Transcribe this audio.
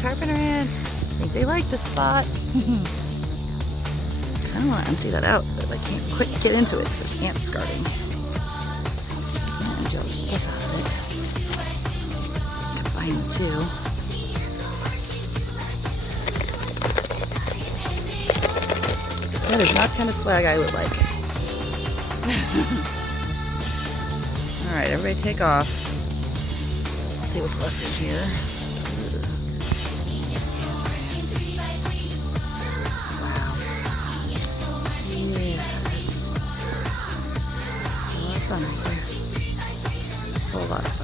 carpenter ants. I think they like this spot. I kind of want to empty that out, but I can't quite get into it because it's ant skirting. And all the stuff out of it. Combine the two. That is not the kind of swag I would like. Alright, everybody take off. Let's see what's left in here. Wow. Yes. A lot of fun right there. A whole lot of fun.